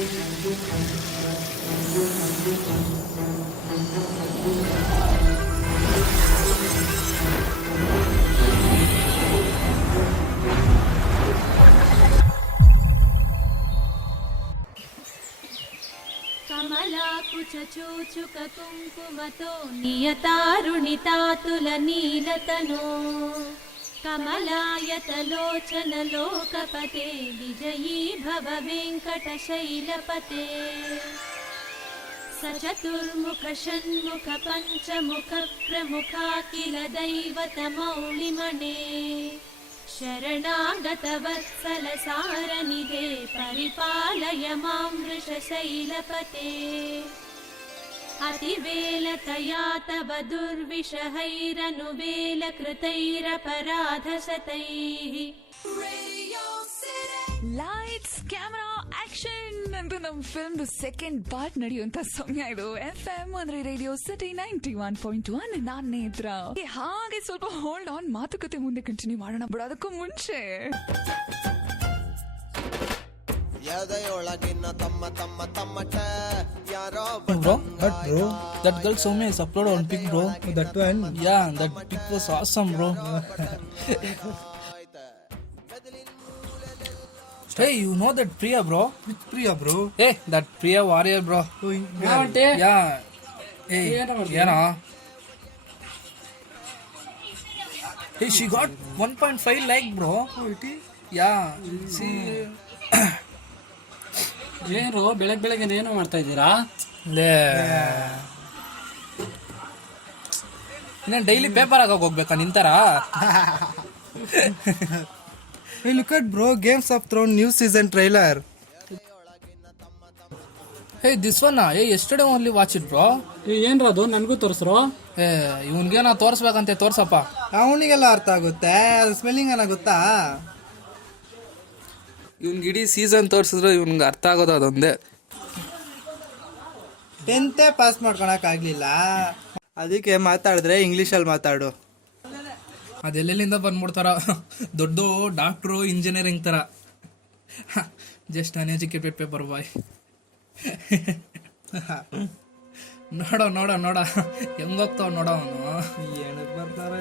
కమలాకుచూచుక కుంకుమతో నియతారుణితాతుల నీలతనో కమలాయతలోచన లోకపతే విజయీ భవ వెంకటశైలపతే సచతుర్ముఖ షణ్ముఖ పంచముఖ ప్రముఖాఖిల దైవతమౌళిమణే శరణాగతవత్సల సారనిధే పరిపాలయ మాం వృషశైలపతే అతివేలతయా తవ దుర్విషహైరనువేలకృతైరపరాధశతైః ಲೈಟ್ಸ್ ಕ್ಯಾಮರಾ ಆಕ್ಷನ್ ಅಂತ ನಮ್ಮ ಫಿಲ್ಮ್ ಸೆಕೆಂಡ್ ಪಾರ್ಟ್ ನಡೆಯುವಂತ ಸಮಯ ಇದು. FM ಅಂದ್ರೆ ರೇಡಿಯೋ ಸಿಟಿ 91.1 ನಾನ್ ನೇತ್ರ. ಹಾಗೆ ಸ್ವಲ್ಪ ಹೋಲ್ಡ್ ಆನ್, ಮಾತುಕತೆ ಮುಂದೆ ಕಂಟಿನ್ಯೂ ಮಾಡೋಣ. ಬಟ್ ಅದಕ್ಕೂ ಮುಂಚೆ Bro, that girl Soumya is uploaded on pic, bro. That one? Yeah, that pic was awesome, bro. Hey, you know that Priya, bro? Which Priya, bro? Hey, that Priya warrior, bro. Oh, Yeah. Hey, yeah. Hey, she got 1.5 like, bro. Oh, it is? Yeah. See. ಏನು ಬೆಳಗ್ಗೆ ಏನೋ ಮಾಡ್ತಾ ಇದ್ದೀರಾ? ಇನ್ನೇನು daily paper ಹಾಕಕ್ಕೆ ಹೋಗ್ಬೇಕಾ ನಿಂತಾರ? Hey, look at bro, Games of Thrones new season trailer. Hey, this one, hey, yesterday only watch it, bro. ಏನ್ರ ಅದು ನನಗೂ ತೋರಿಸ್ರು? ಇವನ್ಗೇನ ತೋರಿಸ್ಬೇಕಂತೆ, ತೋರ್ಸಪ್ಪ. ಅವನಿಗೆಲ್ಲ ಅರ್ಥ ಆಗುತ್ತೆ, ಸ್ಪೆಲ್ಲಿಂಗ್ ಏನ ಗೊತ್ತಾ? ಇವ್ನಿಗೆ ಇಡೀ ಸೀಸನ್ ತೋರಿಸಿದ್ರೆ ಇವ್ನಿಗೆ ಅರ್ಥ ಆಗೋದು ಅದೊಂದೇ. 10th ಪಾಸ್ ಮಾಡ್ಕೊಳಕ್ ಆಗ್ಲಿಲ್ಲ, ಅದಕ್ಕೆ ಮಾತಾಡಿದ್ರೆ ಇಂಗ್ಲಿಷಲ್ಲಿ ಮಾತಾಡು. ಅದೆಲ್ಲೆಲ್ಲಿಂದ ಬಂದ್ಬಿಡ್ತಾರ, ದೊಡ್ಡ ಡಾಕ್ಟ್ರು ಇಂಜಿನಿಯರಿಂಗ್ ಥರ. ಜಸ್ಟ್ ಅನ್ಎಜುಕೇಟೆಡ್ ಪೇಪರ್ ಬಾಯ್. ನೋಡ ಹೆಂಗೋಗ್ತಾವ ನೋಡ ಅವನು. ಏನಕ್ಕೆ ಬರ್ತಾರ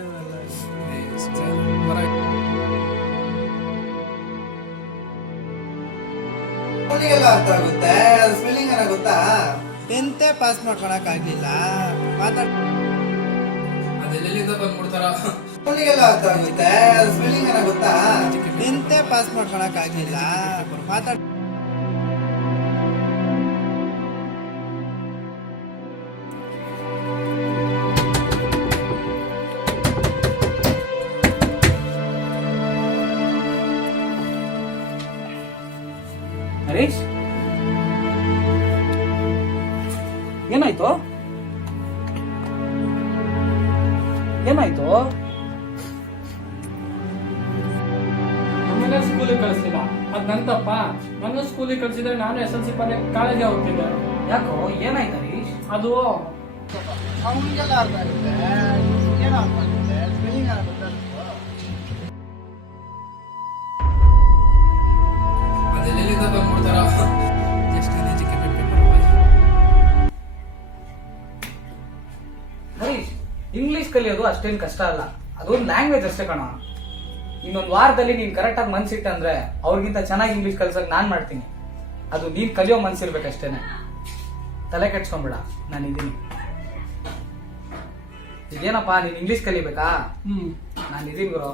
ಅವನಿಗೆಲ್ಲ ಅರ್ಥ ಆಗುತ್ತೆ, ಸ್ಪೆಲ್ಲಿಂಗ್ ಏನ ಗೊತ್ತಾ? 10th ಪಾಸ್ ಮಾಡ್ಕೊಳಕ್ ಆಗ್ಲಿಲ್ಲ, ಅದೆಲ್ಲೆಲ್ಲಿಂದ ಬಂದ್ಬಿಡ್ತಾರ. ಅವನಿಗೆಲ್ಲ ಅರ್ಥ ಆಗುತ್ತೆ, ಸ್ಪೆಲ್ಲಿಂಗ್ ಏನ ಗೊತ್ತಾ? 10th ಪಾಸ್ ಮಾಡ್ಕೊಳಕ್ ಆಗ್ಲಿಲ್ಲ, ಮಾತಾಡ. ಹರೀಶ್, ಏನಾಯ್ತು? ನಮ್ಮನ್ನ ಸ್ಕೂಲಿಗೆ ಕಳಿಸ್ಲಿಲ್ಲ, ಅದ್ ನನ್ ತಪ್ಪ. ನನ್ನ ಸ್ಕೂಲಿಗೆ ಕಳ್ಸಿದ್ರೆ ನಾನು SLC ಕಾಲೇಜಿಗೆ ಹೋಗ್ತಿದ್ದೆ. ಯಾಕೋ ಏನಾಯ್ತು ಹರೀಶ್? ಅದು ಅವನಿಗೆಲ್ಲ ಅರ್ಥ ಆಗುತ್ತೆ, ಏನೋ ಅರ್ಥ ಆಗುತ್ತೆ, ಸ್ಪೆಲ್ಲಿಂಗ್ ಏನ ಗೊತ್ತಾ? ಅದೆಲ್ಲೆಲ್ಲಿಂದ ಬಂದ್ಬಿಡ್ತಾರ. ಜಸ್ಟ್ ಅನ್ಎಜುಕೇಟೆಡ್ ಪೇಪರ್ ಬಾಯ್. ಹರೀಶ್, ಇಂಗ್ಲಿಷ್ ಕಲಿಯೋದು ಅಷ್ಟೇನು ಕಷ್ಟ ಅಲ್ಲ, ಅದೊಂದು ಲ್ಯಾಂಗ್ವೇಜ್ ಅಷ್ಟೇ ಕಣ. ಇನ್ನೊಂದು ವಾರದಲ್ಲಿ ನೀನ್ ಕರೆಕ್ಟಾಗಿ ಮನ್ಸಿಟ್ಟಂದ್ರೆ ಅವ್ರಿಗಿಂತ ಚೆನ್ನಾಗಿ ಇಂಗ್ಲಿಷ್ ಕಲ್ಸಕ್ ನಾನ್ ಮಾಡ್ತೀನಿ. ಅದು ನೀನ್ ಕಲಿಯೋ ಮನ್ಸಿರ್ಬೇಕಷ್ಟೇನೆ. ತಲೆ ಕೆಡ್ಸ್ಕೊಂಡ್ಬಿಡ, ನಾನಿದ್ದೀನಿ. ಇದೇನಪ್ಪ, ನೀನ್ ಇಂಗ್ಲಿಷ್ ಕಲಿಬೇಕಾ? ನಾನಿದ್ದೀನಿ ಗುರು.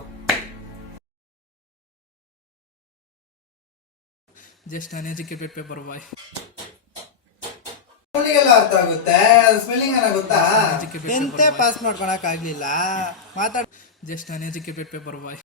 ಜಸ್ಟ್ ಅನ್ಎಜುಕೇಟೆಡ್ ಪೇಪರ್ ಬಾಯ್. ಅವನಿಗೆಲ್ಲ ಅರ್ಥ ಆಗುತ್ತೆ, ಸ್ಪೆಲ್ಲಿಂಗ್ ಏನ ಗೊತ್ತಾ? 10th ಪಾಸ್ ಮಾಡ್ಕೊಳಕ್ ಆಗ್ಲಿಲ್ಲ, ಮಾತಾಡ. ಜಸ್ಟ್ ಅನ್ಎಜುಕೇಟೆಡ್ ಪೇಪರ್ ಬಾಯ್.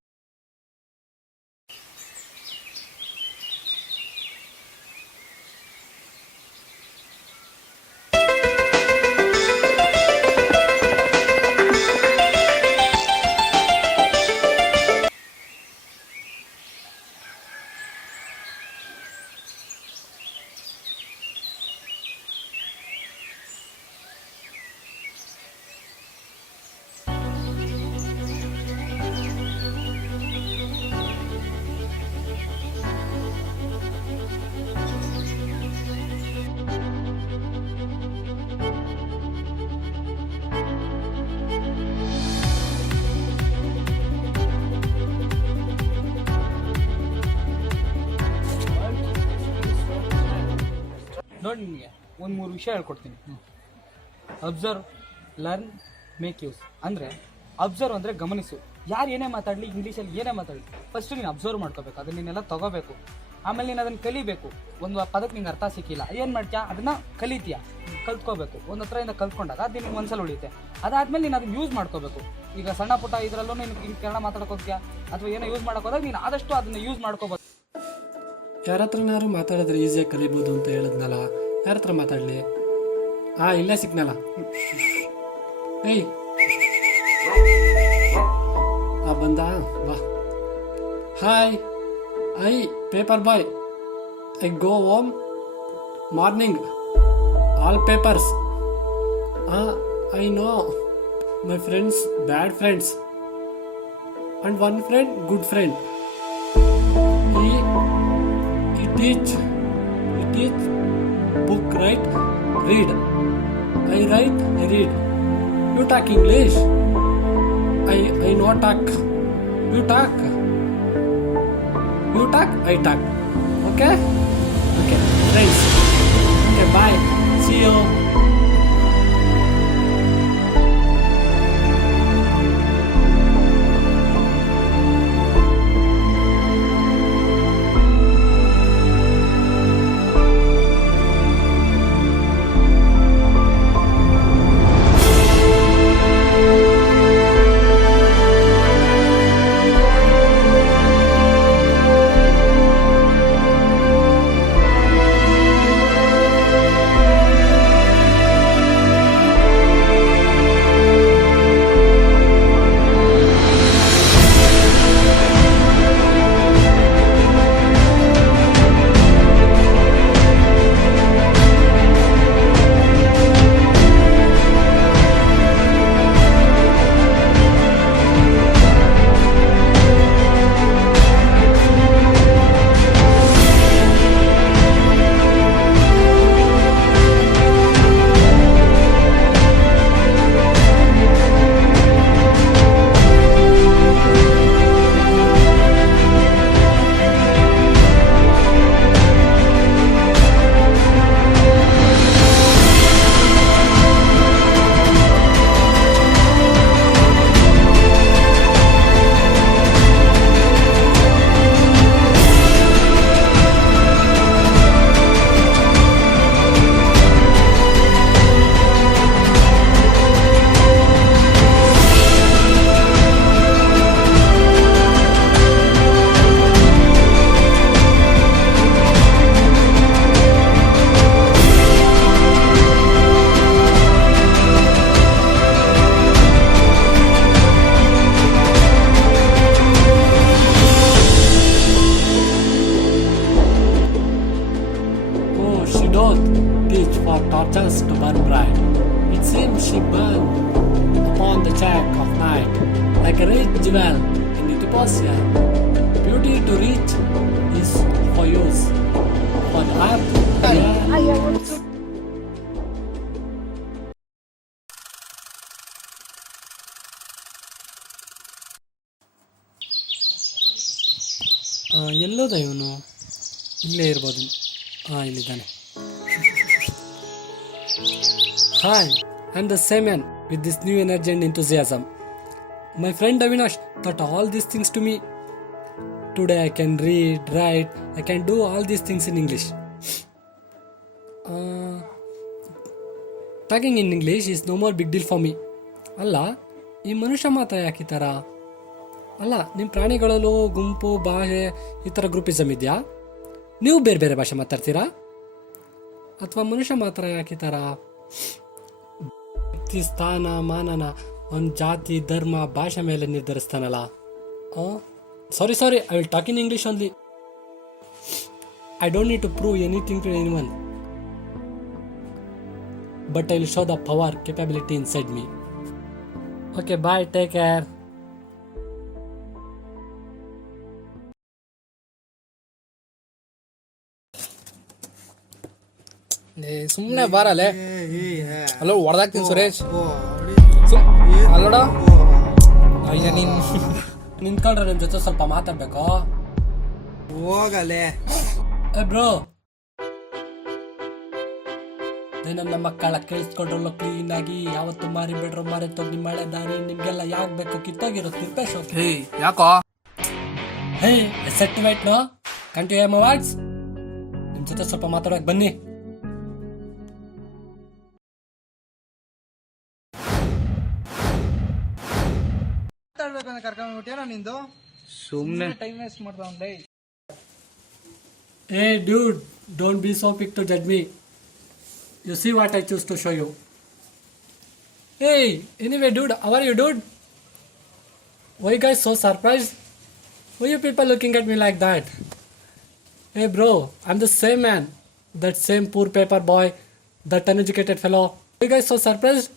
ನೋಡಿ ನಿಮಗೆ ಒಂದು 3 ವಿಷಯ ಹೇಳ್ಕೊಡ್ತೀನಿ. Observe, learn, make use. ಅಂದರೆ ಅಬ್ಸರ್ವ್ ಅಂದರೆ ಗಮನಿಸು. ಯಾರು ಏನೇ ಮಾತಾಡಲಿ, ಇಂಗ್ಲೀಷಲ್ಲಿ ಏನೇ ಮಾತಾಡಲಿ, ಫಸ್ಟ್ ನೀನು ಅಬ್ಸರ್ವ್ ಮಾಡ್ಕೋಬೇಕು, ಅದನ್ನ ನೀನೆಲ್ಲ ತಗೋಬೇಕು. ಆಮೇಲೆ ನೀನು ಅದನ್ನು ಕಲಿಬೇಕು. ಒಂದು ಪದಕ್ಕೆ ನಿಂಗೆ ಅರ್ಥ ಸಿಕ್ಕಿಲ್ಲ, ಏನು ಮಾಡ್ತೀಯಾ, ಅದನ್ನು ಕಲಿತೀಯ, ಕಲ್ತ್ಕೋಬೇಕು. ಒಂದು ಹತ್ರದಿಂದ ಕಲ್ತ್ಕೊಂಡಾಗ ಅದು ನಿಮ್ಗೆ ಮನಸ್ಸಲ್ಲಿ ಉಳಿಯುತ್ತೆ. ಅದಾದಮೇಲೆ ನೀನು ಅದನ್ನು ಯೂಸ್ ಮಾಡ್ಕೋಬೇಕು. ಈಗ ಸಣ್ಣ ಪುಟ್ಟ ಇದರಲ್ಲೂ ನೀನು ಕನ್ನಡ ಮಾತಾಡೋಕೆ ಹೋಗ್ತೀಯಾ ಅಥವಾ ಏನೋ ಯೂಸ್ ಮಾಡೋಕೆ ಹೋದಾಗ ನೀನು ಆದಷ್ಟು ಅದನ್ನು ಯೂಸ್ ಮಾಡ್ಕೋಬೇಕು. ಯಾರ ಹತ್ರನಾದ್ರು ಮಾತಾಡಿದ್ರೆ ಈಸಿಯಾಗಿ ಕಲಿಬೋದು ಅಂತ ಹೇಳಿದ್ನಲ್ಲ, ಯಾರ ಹತ್ರ ಮಾತಾಡಲಿ? ಇಲ್ಲೇ ಸಿಕ್ನಲ್ಲ. ಏಯ್ ಬಂದ ಬಾ. Hi, paper boy, I go home morning, all papers. I know my friends bad friends and one friend good friend. He teach book, right? Read. I write, I read. You talk English. I not talk. You talk, I talk. Okay, friends. Okay, bye, see you. Torches to burn bright. It seems she burned upon the jack of night, like a rich jewel in Ethiopia. Beauty to reach is for use, for the earth. ಎಲ್ಲೋದ ಇವನು? ಇಲ್ಲೇ ಇರ್ಬೋದು. ಇಲ್ಲಿದ್ದಾನೆ. Hi, I'm the same man with this new energy and enthusiasm. My friend Avinash taught all these things to me. Today I can read, write, I can do all these things in English. Talking in English is no more big deal for me. ಅಲ್ಲ, ಈ ಮನುಷ್ಯ ಮಾತ್ರ ಯಾಕೆ ಈ ಥರ? ಅಲ್ಲ, ನಿಮ್ಮ ಪ್ರಾಣಿಗಳಲ್ಲೂ ಗುಂಪು ಭಾಷೆ ಈ ಥರ ಗ್ರೂಪಿಸಮ್ ಇದೆಯಾ? ನೀವು ಬೇರೆ ಬೇರೆ ಭಾಷೆ ಮಾತಾಡ್ತೀರಾ? ಅಥವಾ ಮನುಷ್ಯ ಮಾತ್ರ ಯಾಕೆ ಈ ಥರ? ವ್ಯಕ್ತಿ ಸ್ಥಾನ ಮಾನನ ಒಂದು ಜಾತಿ ಧರ್ಮ ಭಾಷೆ ಮೇಲೆ ನಿರ್ಧರಿಸ್ತಾನಲ್ಲ. Sorry I will talk in English only. I don't need to prove anything to anyone, but I will show the power capability inside me. Okay, bye, take care. ಸುಮ್ಮನೆ ಬಾರಲ್ಲೇ. ಹಲೋ, ಹೊಡೆದಾಕ್ತೀನಿ ಸುರೇಶ್. ಅಲ್ಲೋಡ, ಈಗ ನೀನ್ ನಿಂತ್ಕೊಂಡ್ರೆ ನಿಮ್ ಜೊತೆ ಸ್ವಲ್ಪ ಮಾತಾಡ್ಬೇಕು. ಹೋಗಲೇ ಬ್ರೋ, ನನ್ನ ಮಕ್ಕಳ ಕೇಳಿಸ್ಕೊಂಡ್ರಲ್ಲೋ ಕ್ಲೀನಾಗಿ ಯಾವತ್ತು ಮಾರಿಬೇಡ್ರು ಮಾರಿತೋ ನಿಮ್ಮ ಮಳೆ ದಾರಿ ನಿಮ್ಗೆಲ್ಲ ಯಾಕೆ ಬೇಕು ಕಿತ್ತೋಗಿರೋ ತಿರ್ಪೇಶ್ ಹೇ ಯಾಕೋ ಹೇ ಸೆಟ್ ವೈಟ್ ನೋ ಕಂಟಿ ಎಮ್ ಅವಾರ್ಡ್ಸ್ ನಿಮ್ಮ ಜೊತೆ ಸ್ವಲ್ಪ ಮಾತಾಡೋಕೆ ಬನ್ನಿ. ಮಾತಾಡ್ಬೇಕಂತ ಕರ್ಕೊಂಡ್ಬಿಟ್ಟೇನೋ ನಿಂದು. ಸುಮ್ನೆ ಟೈಮ್ ವೇಸ್ಟ್ ಮಾಡ್ತಾವ್ಲೆ. Hey dude, don't be so quick to judge me. You see what I choose to show you. Hey, anyway dude, how are you dude? Why you guys so surprised? Why you people looking at me like that? Hey bro, I'm the same man. That same poor paper boy, that uneducated fellow. Why you guys so surprised?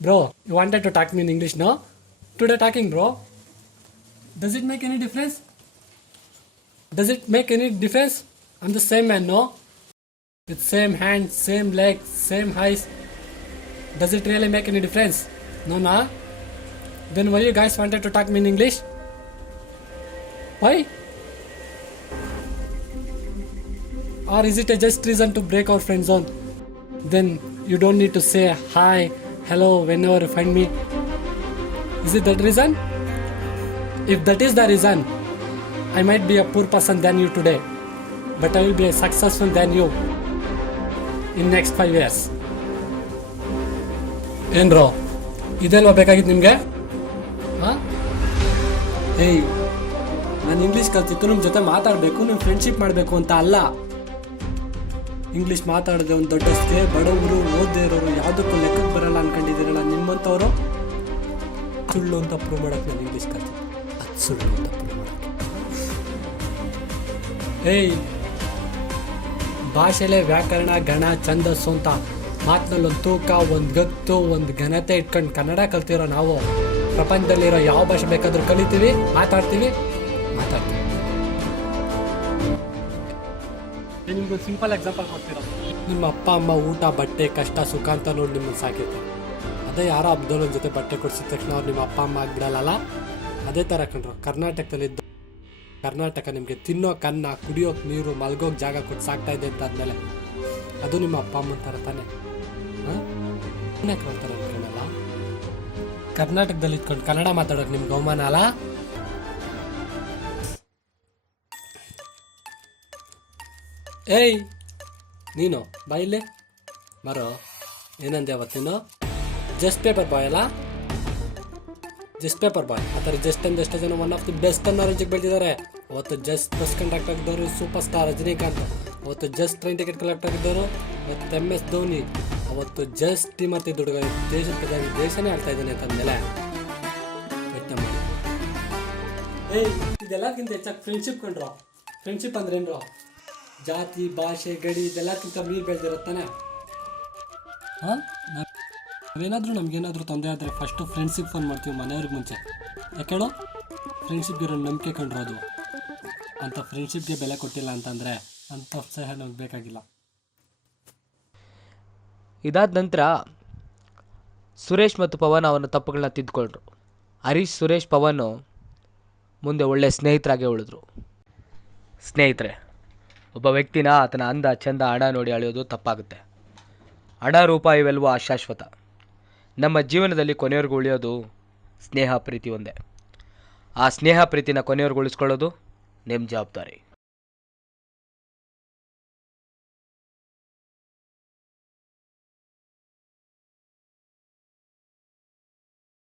Bro, you wanted to talk me in English, no? Today talking bro. Does it make any difference? Does it make any difference? I'm the same man, no? With same hands, same legs, same eyes. Does it really make any difference? No, nah? Then why you guys wanted to talk me in English? Why? Or is it a just reason to break our friend zone? Then you don't need to say hi, hello whenever you find me. Is it that reason? If that is the reason, I might be a poor person than you today, but I will be a successful than you in next 5 years. ಏನ್ bro ಇದೆಲ್ವಾ ಬೇಕಾಗಿತ್ತು ನಿಮಗೆ? ಹಾಂ ಏಯ್ ನಾನು English ಕಲ್ತಿತ್ತು ನಿಮ್ಮ ಜೊತೆ ಮಾತಾಡಬೇಕು, ನಿಮ್ಮ ಫ್ರೆಂಡ್ಶಿಪ್ ಮಾಡಬೇಕು ಅಂತ ಅಲ್ಲ. ಇಂಗ್ಲೀಷ್ ಮಾತಾಡಿದ್ರೆ ಒಂದು ದೊಡ್ಡಸ್ಗೆ ಬಡವರು ಓದದೇ ಇರೋರು ಯಾವುದಕ್ಕೂ ಲೆಕ್ಕಕ್ಕೆ ಬರಲ್ಲ ಅನ್ಕೊಂಡಿದ್ದೀರಲ್ಲ ನಿಮ್ಮಂಥವ್ರು. ಸುಳ್ಳು ಅಂತ ಪ್ರೂವ್ ಮಾಡೋಕ್ಕೆ ನಾನು ಇಂಗ್ಲೀಷ್ ಕಲ್ತಿದ್ದೆ, ಅದು ಸುಳ್ಳು ಅಂತ ಪ್ರೂವ್ ಮಾಡೋಕ್ಕೆ. ಏಯ್ ಭಾಷೆಲೆ ವ್ಯಾಕರಣ ಗಣ ಛಂದಸ್ಸು ಅಂತ ಮಾತಿನಲ್ಲೊಂದು ತೂಕ ಒಂದು ಗತ್ತು ಒಂದು ಘನತೆ ಇಟ್ಕೊಂಡು ಕನ್ನಡ ಕಲ್ತಿರೋ ನಾವು ಪ್ರಪಂಚದಲ್ಲಿರೋ ಯಾವ ಭಾಷೆ ಬೇಕಾದರೂ ಕಲಿತೀವಿ, ಮಾತಾಡ್ತೀವಿ. ನಿಮ್ಗೊಂದು ಸಿಂಪಲ್ ಎಕ್ಸಾಂಪಲ್ ಕೊಡ್ತೀರಾ. ನಿಮ್ಮ ಅಪ್ಪ ಅಮ್ಮ ಊಟ ಬಟ್ಟೆ ಕಷ್ಟ ಸುಖ ಅಂತ ನೋಡಿ ನಿಮ್ಮನ್ನು ಸಾಕಿರ್ತಾರೆ. ಅದೇ ಯಾರೋ ಅಬ್ದುಲ್ ಜೊತೆ ಬಟ್ಟೆ ಕೊಡಿಸಿದ ತಕ್ಷಣ ಅವ್ರು ನಿಮ್ಮ ಅಪ್ಪ ಅಮ್ಮ ಆಗಿಬಿಡಲ್ಲ. ಅದೇ ಥರ ಕಂಡ್ರು ಕರ್ನಾಟಕದಲ್ಲಿದ್ದು ಕರ್ನಾಟಕ ನಿಮಗೆ ತಿನ್ನೋಕೆ ಅನ್ನ, ಕುಡಿಯೋಕೆ ನೀರು, ಮಲ್ಗೋಕೆ ಜಾಗ ಕೊಟ್ಟು ಸಾಕ್ತಾ ಇದೆ ಅಂತ ಆದಮೇಲೆ ಅದು ನಿಮ್ಮ ಅಪ್ಪ ಅಮ್ಮನ ಥರ ತಾನೆ. ಹೇಳ್ತಾರೆ ಅನ್ಕೊಳ್ಳಲ್ಲ. ಕರ್ನಾಟಕದಲ್ಲಿ ಇಟ್ಕೊಂಡು ಕನ್ನಡ ಮಾತಾಡೋಕೆ ನಿಮ್ಗೆ ಅವಮಾನ ಅಲ್ಲ? ಏಯ್ ನೀನು ಬಾಯಿಲ್ಲೇ ಬರೋ. ಏನಂದೆ ಅವತ್ತು ನೀನು ಜಸ್ಟ್ ಪೇಪರ್ ಬಾಯ್ ಅಲ್ಲ? ಜಸ್ಟ್ ಪೇಪರ್ ಬಾಯ್ ಆ ಥರ ಜಸ್ಟ್ ಅಂದ ಎಷ್ಟೋ ಜನ ಒನ್ ಆಫ್ ದಿ ಬೆಸ್ಟ್ ಅನ್ನೋ ರೇಂಜಿಗೆ ಬೆಳೆದಿದ್ದಾರೆ. ಅವತ್ತು ಜಸ್ಟ್ ಬಸ್ ಕಂಡಕ್ಟ್ ಆಗಿದ್ದವರು ಸೂಪರ್ ಸ್ಟಾರ್ ರಜನಿಕಾಂತ್, ಅವತ್ತು ಜಸ್ಟ್ ಟ್ರೈನ್ ಟಿಕೆಟ್ ಕಲೆಕ್ಟ್ ಆಗಿದ್ದವರು ಇವತ್ತು MS ಧೋನಿ, ಅವತ್ತು ಜಸ್ಟ್ ಶ್ರೀಮತಿ ದುಡ್ಡು ದೇಶದ ಪ್ರಧಾನಿ ದೇಶನೇ ಆಡ್ತಾ ಇದ್ದಾನೆ ಅಂತಂದಮೇಲೆ ಪ್ರಯತ್ನ ಮಾಡಿ. ಏಯ್ ಇದೆಲ್ಲಕ್ಕಿಂತ ಹೆಚ್ಚಾಗಿ ಫ್ರೆಂಡ್ಶಿಪ್ ಕಂಡ್ರು. ಫ್ರೆಂಡ್ಶಿಪ್ ಅಂದ್ರೆ ಏನ್ರು? ಜಾತಿ ಭಾಷೆ ಗಡಿ ಇದೆಲ್ಲಕ್ಕಿಂತ ಮೀರು ಬೆಳೆದಿರುತ್ತಾನೆ. ಹಾಂ ನಾವೇನಾದರೂ ನಮಗೇನಾದರೂ ತೊಂದರೆ ಆದರೆ ಫಸ್ಟು ಫ್ರೆಂಡ್ಸಿಗೆ ಫೋನ್ ಮಾಡ್ತೀವಿ ಮನೆಯವ್ರಿಗೆ ಮುಂಚೆ. ಯಾಕೇಳು ಫ್ರೆಂಡ್ಶಿಪ್ಗೆ ಇರೋ ನಂಬಿಕೆ ಕಂಡ್ರೋದು. ಅಂಥ ಫ್ರೆಂಡ್ಶಿಪ್ಗೆ ಬೆಲೆ ಕೊಟ್ಟಿಲ್ಲ ಅಂತಂದರೆ ಅಂಥ ಸಹ ನಮ್ಗೆ ಬೇಕಾಗಿಲ್ಲ. ಇದಾದ ನಂತರ ಸುರೇಶ್ ಮತ್ತು ಪವನ್ ಅವನ ತಪ್ಪುಗಳನ್ನ ತಿದ್ದುಕೊಂಡ್ರು. ಹರೀಶ್ ಸುರೇಶ್ ಪವನ್ ಮುಂದೆ ಒಳ್ಳೆ ಸ್ನೇಹಿತರಾಗೇ ಉಳಿದ್ರು. ಸ್ನೇಹಿತರೆ, ಒಬ್ಬ ವ್ಯಕ್ತಿನ ಆತನ ಅಂದ ಚಂದ ಹಣ ನೋಡಿ ಅಳೆಯೋದು ತಪ್ಪಾಗುತ್ತೆ. ಹಣ ರೂಪ ಇವೆಲ್ಲವೂ ಅಶಾಶ್ವತ. ನಮ್ಮ ಜೀವನದಲ್ಲಿ ಕೊನೆಯವರೆಗೂ ಉಳಿಯೋದು ಸ್ನೇಹ ಪ್ರೀತಿ ಒಂದೇ. ಆ ಸ್ನೇಹ ಪ್ರೀತಿನ ಕೊನೆಯವರೆಗೂ ಉಳಿಸ್ಕೊಳ್ಳೋದು ನಿಮ್ಮ ಜವಾಬ್ದಾರಿ.